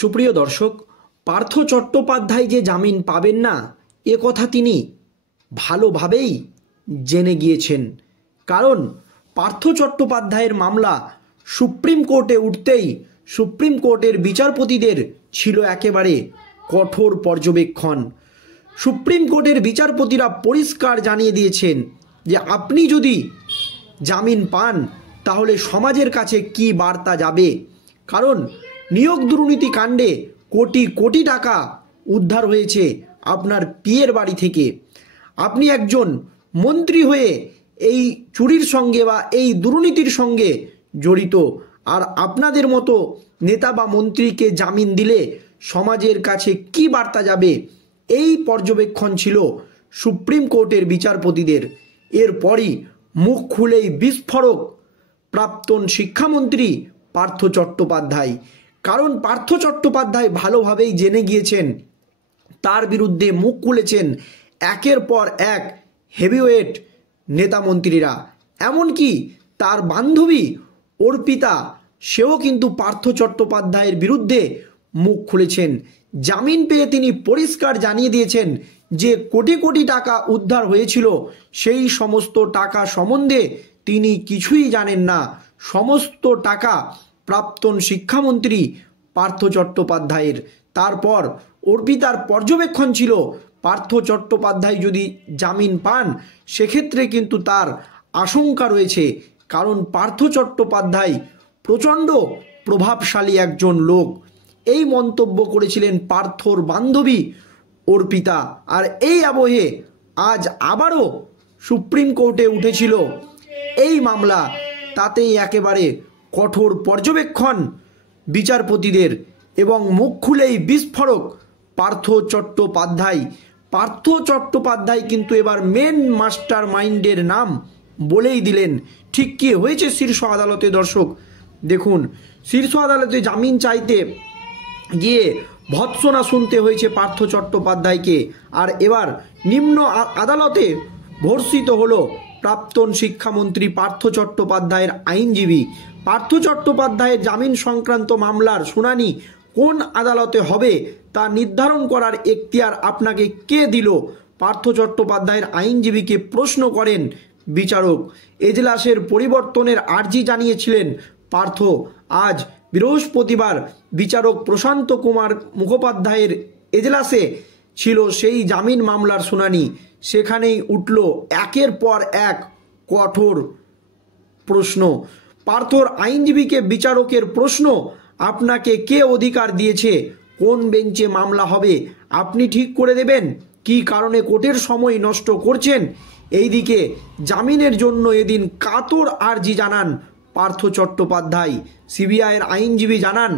সুপ্রিয় দর্শক, পার্থ চট্টোপাধ্যায় যে জামিন পাবেন না এ কথা তিনি ভালোভাবেই জেনে গিয়েছেন। কারণ পার্থ চট্টোপাধ্যায়ের মামলা সুপ্রিম কোর্টে উঠতেই সুপ্রিম কোর্টের বিচারপতিদের ছিল একেবারে কঠোর পর্যবেক্ষণ। সুপ্রিম কোর্টের বিচারপতিরা পরিষ্কার জানিয়ে দিয়েছেন যে আপনি যদি জামিন পান তাহলে সমাজের কাছে কি বার্তা যাবে। কারণ নিয়োগ দুর্নীতি কাণ্ডে কোটি কোটি টাকা উদ্ধার হয়েছে আপনার পিয়ের বাড়ি থেকে। আপনি একজন মন্ত্রী হয়ে এই চুরির সঙ্গে বা এই দুর্নীতির সঙ্গে জড়িত, আর আপনাদের মতো নেতা বা মন্ত্রীকে জামিন দিলে সমাজের কাছে কি বার্তা যাবে, এই পর্যবেক্ষণ ছিল সুপ্রিম কোর্টের বিচারপতিদের। এরপরই মুখ খুলেই বিস্ফোরক প্রাক্তন শিক্ষামন্ত্রী পার্থ চট্টোপাধ্যায়। কারণ পার্থ চট্টোপাধ্যায় ভালোভাবেই জেনে গিয়েছেন, তার বিরুদ্ধে মুখ খুলেছেন একের পর এক হেভিওয়েট নেতা মন্ত্রীরা। এমনকি তার বান্ধবী অর্পিতা, সেও কিন্তু পার্থ চট্টোপাধ্যায়ের বিরুদ্ধে মুখ খুলেছেন। জামিন পেয়ে তিনি পরিষ্কার জানিয়ে দিয়েছেন যে কোটি কোটি টাকা উদ্ধার হয়েছিল সেই সমস্ত টাকা সম্বন্ধে তিনি কিছুই জানেন না। সমস্ত টাকা প্রাক্তন শিক্ষামন্ত্রী পার্থ চট্টোপাধ্যায়ের। তারপর অর্পিতার পর্যবেক্ষণ ছিল পার্থ চট্টোপাধ্যায় যদি জামিন পান সেক্ষেত্রে কিন্তু তার আশঙ্কা রয়েছে। কারণ পার্থ চট্টোপাধ্যায় প্রচণ্ড প্রভাবশালী একজন লোক। এই মন্তব্য করেছিলেন পার্থর বান্ধবী অর্পিতা। আর এই আবহে আজ আবারও সুপ্রিম কোর্টে উঠেছিল এই মামলা, তাতেই একেবারে কঠোর পর্যবেক্ষণ বিচারপতিদের এবং মুখ খুলেই বিস্ফোরক পার্থ চট্টোপাধ্যায়। পার্থ চট্টোপাধ্যায় কিন্তু এবার মেন মাস্টার মাইন্ডের নাম বলেই দিলেন। ঠিক কি হয়েছে শীর্ষ আদালতে দর্শক দেখুন। শীর্ষ আদালতে জামিন চাইতে গিয়ে ভৎসনা শুনতে হয়েছে পার্থ চট্টোপাধ্যায়কে। আর এবার নিম্ন আদালতে ভর্সিত হলো প্রাক্তন শিক্ষামন্ত্রী পার্থ চট্টোপাধ্যায়ের আইনজীবী। পার্থ চট্টোপাধ্যায়ের জামিন সংক্রান্ত মামলার শুনানি কোন আদালতে হবে তা নির্ধারণ করার এখতিয়ার আপনাকে কে দিল? পার্থ চট্টোপাধ্যায়ের আইনজীবীকে প্রশ্ন করেন বিচারক। এজলাসের পরিবর্তনের আর্জি জানিয়েছিলেন পার্থ। আজ বৃহস্পতিবার বিচারক প্রশান্ত কুমার মুখোপাধ্যায়ের এজলাসে ছিল সেই জামিন মামলার শুনানি। সেখানেই উঠল একের পর এক কঠোর প্রশ্ন। পার্থর আইনজীবীকে বিচারকের প্রশ্ন, আপনাকে কে অধিকার দিয়েছে কোন বেঞ্চে মামলা হবে আপনি ঠিক করে দেবেন? কি কারণে কোর্টের সময় নষ্ট করছেন? এইদিকে জামিনের জন্য এদিন কাতর আর্জি জানান পার্থ চট্টোপাধ্যায়। সিবিআইয়ের আইনজীবী জানান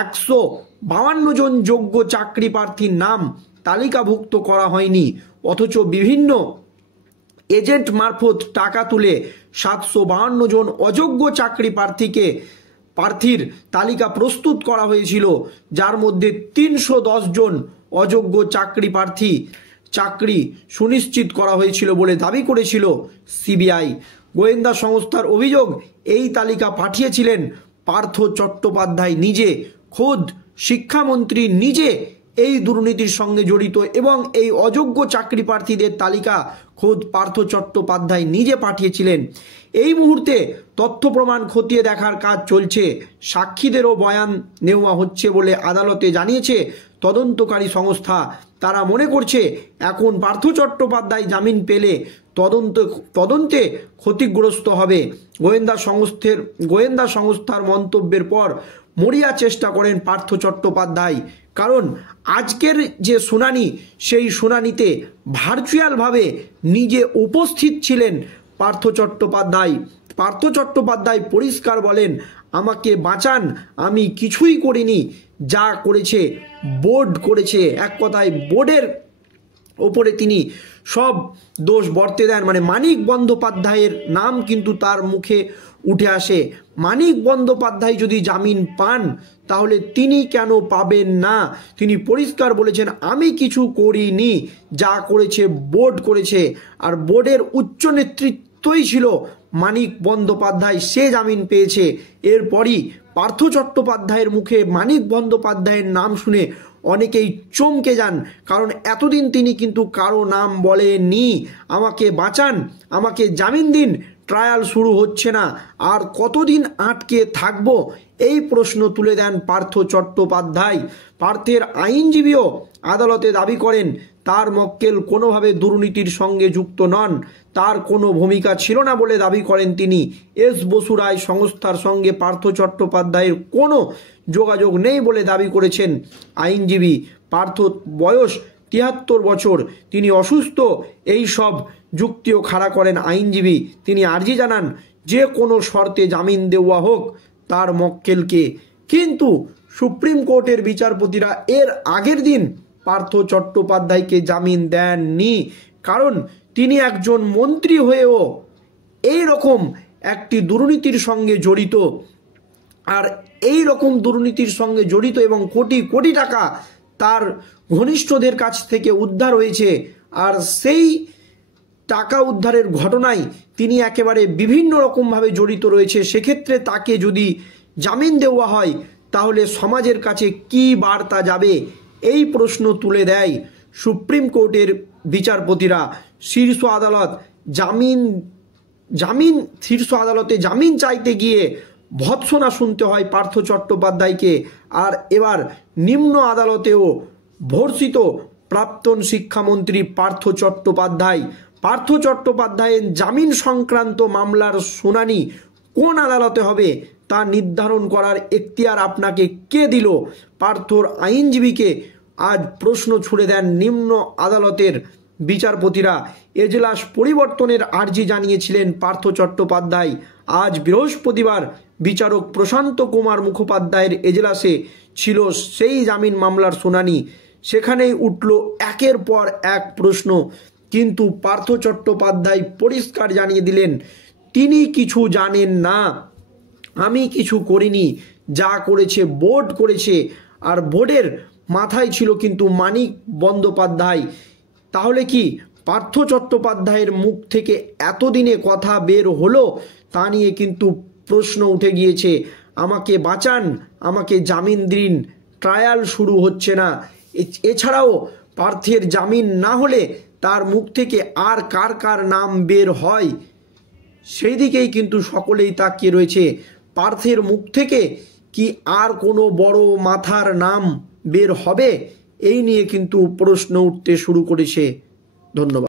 152 জন যোগ্য চাকরি প্রার্থীর নাম তালিকাভুক্ত করা হয়নি, অথচ বিভিন্ন এজেন্ট মারফত টাকা তুলে 752 জন অযোগ্য চাকরি প্রার্থীর তালিকা প্রস্তুত করা হয়েছিল, যার মধ্যে 310 জন অযোগ্য চাকরি প্রার্থী চাকরি সুনিশ্চিত করা হয়েছিল বলে দাবি করেছিল সিবিআই। গোয়েন্দা সংস্থার অভিযোগ, এই তালিকা পাঠিয়েছিলেন পার্থ চট্টোপাধ্যায় নিজে। খোদ শিক্ষামন্ত্রী নিজে এই দুর্নীতির সঙ্গে জড়িত এবং এই অযোগ্য চাকরি প্রার্থীদের তালিকা খোদ পার্থ চট্টোপাধ্যায় নিজে পাঠিয়েছিলেন। এই মুহূর্তে তথ্য প্রমাণ খতিয়ে দেখার কাজ চলছে, সাক্ষীদেরও বয়ান নেওয়া হচ্ছে বলে আদালতে জানিয়েছে তদন্তকারী সংস্থা। তারা মনে করছে এখন পার্থ চট্টোপাধ্যায় জামিন পেলে তদন্তে ক্ষতিগ্রস্ত হবে। গোয়েন্দা সংস্থার মন্তব্যের পর মরিয়া চেষ্টা করেন পার্থ চট্টোপাধ্যায়। কারণ আজকের যে শুনানি সেই শুনানিতে ভার্চুয়ালভাবে নিজে উপস্থিত ছিলেন পার্থ চট্টোপাধ্যায়। পার্থ চট্টোপাধ্যায় পরিষ্কার বলেন, আমাকে বাঁচান, আমি কিছুই করিনি, যা করেছে বোর্ড করেছে। এক কথায় বোর্ডের ওপরে তিনি সব দোষ বর্তে দেন। মানে মানিক বন্দ্যোপাধ্যায়ের নাম কিন্তু তার মুখে উঠে আসে। মানিক বন্দ্যোপাধ্যায় যদি জামিন পান তাহলে তিনি কেন পাবেন না? তিনি পরিষ্কার বলেছেন, আমি কিছু করিনি, যা করেছে বোর্ড করেছে। আর বোর্ডের উচ্চ নেতৃত্বই ছিল মানিক বন্দ্যোপাধ্যায়, সে জামিন পেয়েছে। এরপরই পার্থ চট্টোপাধ্যায়ের মুখে মানিক বন্দ্যোপাধ্যায়ের নাম শুনে অনেকেই চমকে যান, কারণ এতদিন তিনি কিন্তু কারো নাম বলেননি। আমাকে বাঁচান, আমাকে জামিন দিন, ট্রায়াল শুরু হচ্ছে না, আর কতদিন আটকে থাকবো, এই প্রশ্ন তুলে দেন পার্থ চট্টোপাধ্যায়। পার্থের আইনজীবীও আদালতে দাবি করেন তার মক্কেল কোনোভাবে দুর্নীতির সঙ্গে যুক্ত নন, তার কোনো ভূমিকা ছিল না বলে দাবি করেন তিনি। এস বসু রায় সংস্থার সঙ্গে পার্থ চট্টোপাধ্যায়ের কোনো যোগাযোগ নেই বলে দাবি করেছেন আইনজীবী। পার্থ বয়স ৭৩ বছর, তিনি অসুস্থ, এই সব যুক্তিও খাড়া করেন আইনজীবী। তিনি আর্জি জানান যে কোনো শর্তে জামিন দেওয়া হোক তার মক্কেলকে। কিন্তু সুপ্রিম কোর্টের বিচারপতিরা এর আগের দিন পার্থ চট্টোপাধ্যায়কে জামিন দেননি, কারণ তিনি একজন মন্ত্রী হয়েও এই রকম একটি দুর্নীতির সঙ্গে জড়িত, আর এই রকম দুর্নীতির সঙ্গে জড়িত এবং কোটি কোটি টাকা তার ঘনিষ্ঠদের কাছ থেকে উদ্ধার হয়েছে, আর সেই টাকা উদ্ধারের ঘটনায় তিনি একেবারে বিভিন্ন রকমভাবে জড়িত রয়েছে। সেক্ষেত্রে তাকে যদি জামিন দেওয়া হয় তাহলে সমাজের কাছে কি বার্তা যাবে, এই প্রশ্ন তুলে দেয় সুপ্রিম কোর্টের বিচারপতিরা। শীর্ষ আদালতে জামিন চাইতে গিয়ে ভৎসনা শুনতে হয় পার্থ চট্টোপাধ্যায়কে, আর এবার নিম্ন আদালতেও ভর্ৎসিত প্রাক্তন শিক্ষামন্ত্রী পার্থ চট্টোপাধ্যায়ের জামিন সংক্রান্ত মামলার শুনানি কোন আদালতে হবে তা নির্ধারণ করার এখতিয়ার আপনাকে কে দিল? পার্থর আইনজীবীকে আজ প্রশ্ন ছুড়ে দেন নিম্ন আদালতের বিচারপতিরা। এজলাস পরিবর্তনের আর্জি জানিয়েছিলেন পার্থ চট্টোপাধ্যায়। আজ বৃহস্পতিবার বিচারক প্রশান্ত কুমার মুখোপাধ্যায়ের এজলাসে ছিল সেই জামিন মামলার শুনানি। সেখানেই উঠল একের পর এক প্রশ্ন, কিন্তু পার্থ চট্টোপাধ্যায় পরিষ্কার জানিয়ে দিলেন তিনি কিছু জানেন না, আমি কিছু করিনি, যা করেছে বোর্ড করেছে, আর বোর্ডের মাথায় ছিল কিন্তু মানিক বন্দ্যোপাধ্যায়। তাহলে কি পার্থ চট্টোপাধ্যায়ের মুখ থেকে এতদিনে কথা বের হলো, তা নিয়ে কিন্তু প্রশ্ন উঠে গিয়েছে। আমাকে বাঁচান, আমাকে জামিন দিন, ট্রায়াল শুরু হচ্ছে না। এছাড়াও পার্থের জামিন না হলে তার মুখ থেকে আর কার কার নাম বের হয়, সেই দিকেই কিন্তু সকলেই তাকিয়ে রয়েছে। পার্থের মুখ থেকে কি আর কোনো বড় মাথার নাম বের হবে, এই নিয়ে কিন্তু প্রশ্ন উঠতে শুরু করেছে। ধন্যবাদ।